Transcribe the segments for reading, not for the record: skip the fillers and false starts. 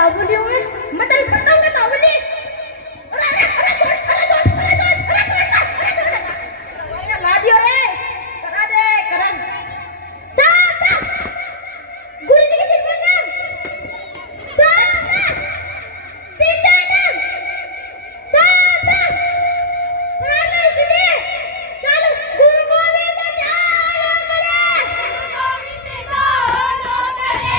बाहुली हुए मैं तेरे बताऊंगा बाहुली। अरे अरे अरे छोड़ अरे छोड़ अरे छोड़ अरे छोड़ अरे ला दियो रे करा दे करा साहब गुरुजी के सिर पर नाम साहब पीछे नाम साहब प्राणा दिले चलो गुरु गोविंद जाना पड़े गुरु गोविंद जाना पड़े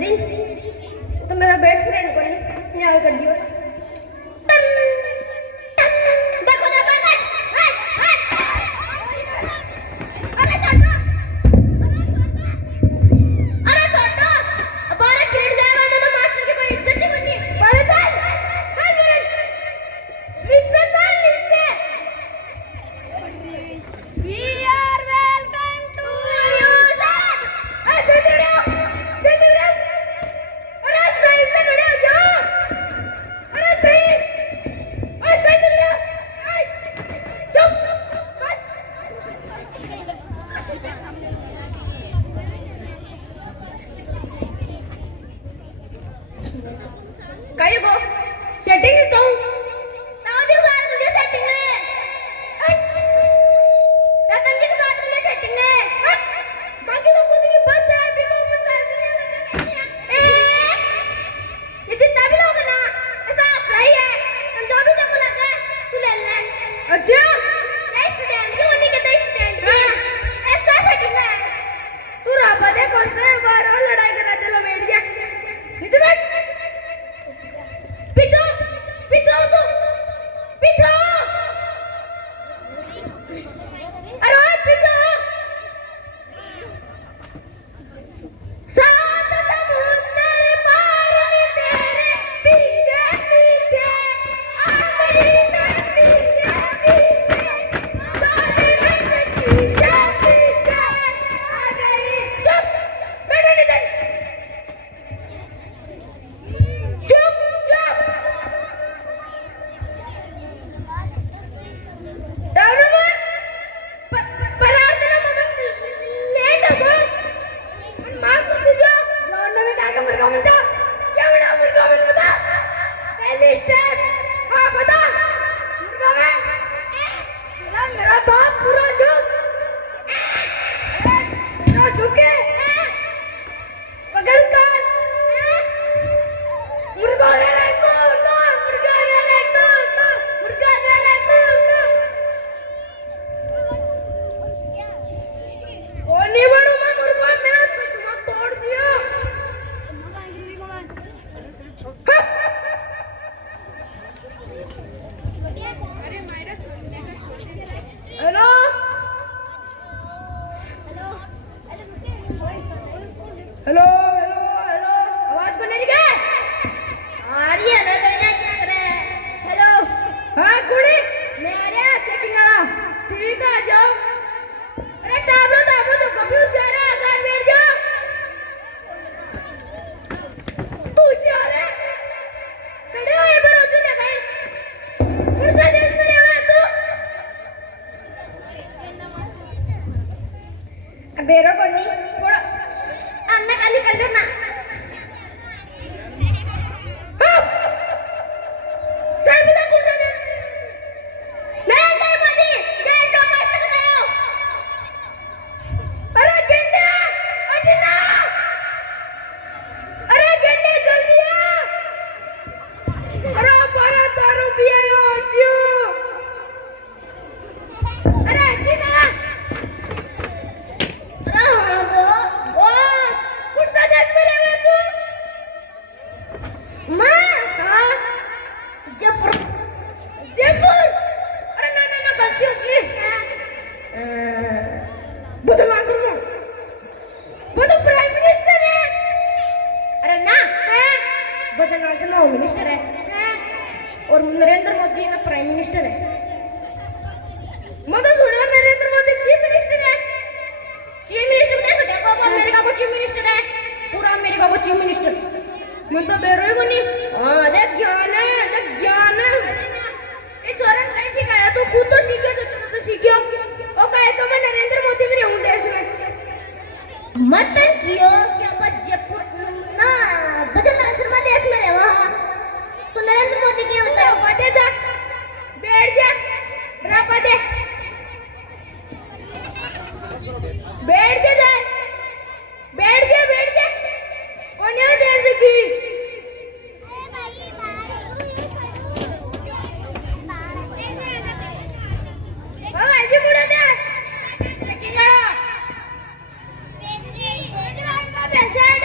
दिन तो मेरा बेस्ट फ्रेंड को नहीं न्याय कर दियो देखो देखो अरे छोटो अरे छोटो बारे गिर जाए मैंने तो मास्टर की कोई इज्जत नहीं करनी बारे चल नीचे चल नीचे We are welcome to you sir ऐसे चढ़ो अरे सही से खड़े हो जाओ अरे सही ऐसे चढ़ो चुप काय गो सेटिंग जाऊ नाव देऊ बार तुझे सेटिंग में रतन के साथ तुझे सेटिंग में बाकी तो खुद की बस है अभी को ऊपर चढ़ दिया ये जितना भी लोग ना ऐसा अप्लाई है हम जो भी देखो लगा तू ले ले अच्छा मैं स्टूडेंट की होने के स्टूडेंट की ऐसा सेटिंग है तू राबा दे कौन सा बार और लड़ाई करा दे लो बैठ जा नीचे बैठ पीछे पीछे तू पीछे अरे ओए पीछे सात समुंदर पार में तेरे पीछे पीछे आ गई मैं पीछे पीछे सारे में पीछे पीछे आ गई चुप बैठो नीचे चुप चुप डाउन में परार्थना मम्मी लेट हो गई माफ कर दीजिए लौंडे में जाके मुर्गा मिलता क्या बना मुर्गा मिल बता पहले स्टेप हाँ बता मुर्गा में ला मेरा बाप पूरा झुक पूरा झुके पकड़ कान मुर्गा ले ले को मुर्गा ले ले को मुर्गा ले ले को ओ नहीं बनू मैं मुर्गा मेरा चश्मा तोड़ दिया हेलो हेलो हेलो हेलो आवाज को नहीं गया आ रही है ना तो क्या कर रहे हैं हेलो हाँ कुड़ी मैं आ रहा चेकिंग वाला ठीक है जाओ अरे टाबलो टाबलो तो कभी से आ रहा है घर बैठ जाओ तू से आ रहा है खड़े हो एक बार हो चुके भाई कौन सा देश में रहा है तू बेरो कोनी थोड़ा अन्ना काली कर ना होम मिनिस्टर है और नरेंद्र मोदी ना प्राइम मिनिस्टर है मतलब सुना नरेंद्र मोदी चीफ मिनिस्टर है में देखो अमेरिका को चीफ मिनिस्टर है पूरा अमेरिका को चीफ मिनिस्टर मैं तो बेरोई को नहीं हां देख ज्ञान ये छोरा नहीं सिखाया तू खुद तो सीखे तो सीखियो ओ काहे का मैं नरेंद्र मोदी में रहूं देश में मत कियो क्या जयपुर ना बजट आश्रम देश में रहे वहां तो नरेंद्र मोदी के होता है पदे जा बैठ जा ड्रापा दे बैठ जा कौन है देर से की बाबा ये कुड़ा दे किंगड़ा पेशेंट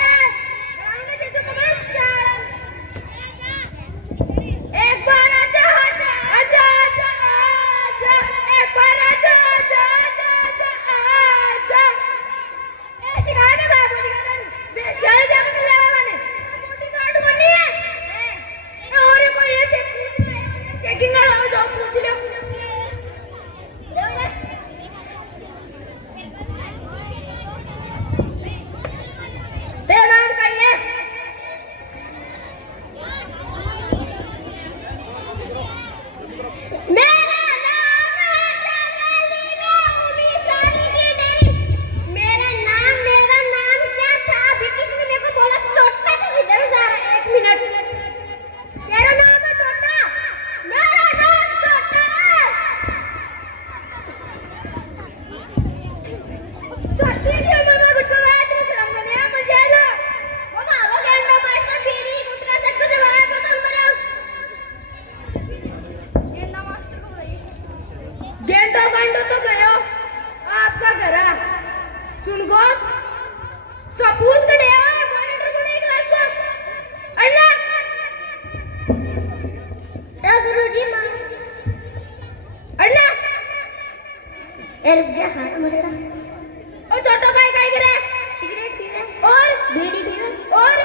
रुक जा हाथ मरेगा। ओ छोटो काय काय करे? सिगरेट पी रहा और बीड़ी पी रहा और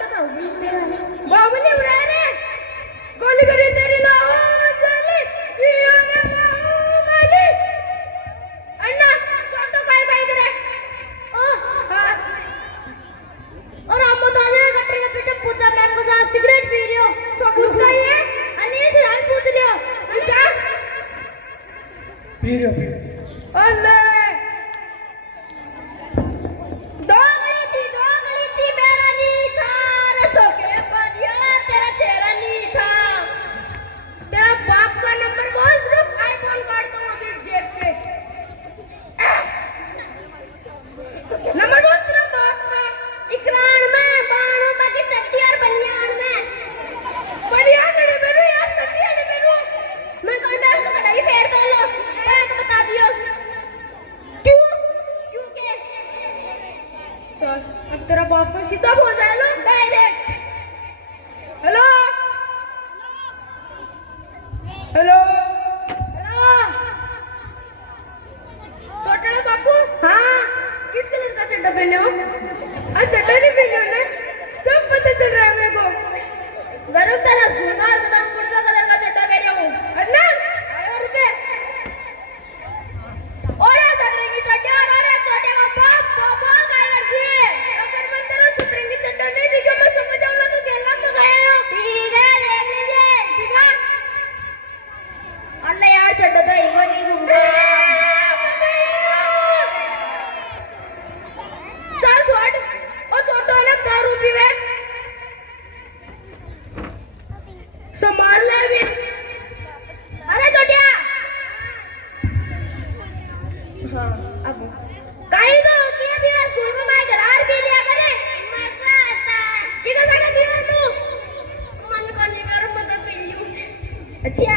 तो बाहुबली मेरे वाले बाहुबली उड़ा रे गोली करी तेरी लाओ चली जियो ने बाहुबली अन्ना छोटो काय काय करे? ओ हां और हम दादा कटरे के पीछे पूछा मैम को साथ सिगरेट पी रही हो सबूत चाहिए अनिल से हाल पूछ लियो पूछा पी रहे हो अल्लाह दोगली थी मेरा नहीं था रतों के बदिया तेरा चेहरा नहीं था तेरा बाप का नंबर बोल रुक आईफोन काटता हूँ अभी जेब से नंबर बोल तेरा बाप का इकरार में बाणों बाकी चट्टी और बनियान में बनियान नहीं मेरे यार चट्टी नहीं मेरे मैं कल मैं तो कटाई फेर दो लो मैं तो बता दियो क्यों के चल अब तेरा बाप को सीधा हो जाए लो डायरेक्ट हेलो हेलो हेलो छोटा बापू हाँ किस कलर का चड्डा पहने हो आज चड्डा नहीं पहने हो ना सब पता चल रहा है मेरे को गरम तेरा सुनार बताओ कौन सा कलर का चड्डा पहने हो अन्ना आयो रुके ओरे सतरंगी चड्डा अरे छोटे बापा बाबा काय करती है अगर मैं तेरा सतरंगी चड्डा नहीं दिखा मैं समझ जाऊंगा तो गैला में गया हो ठीक है देख लीजिए दिखा अल्लाह यार चड्डा तो इको नहीं दूंगा चल छोड़ ओ छोटो ने दारू पीवे संभाल ले भी अरे छोटिया हाँ अब कहीं तो होती है भी मैं स्कूल में मैं करार पी लिया करे मजा आता है की कैसा का पीवर तू मन को नहीं कर मत पी लूं अच्छा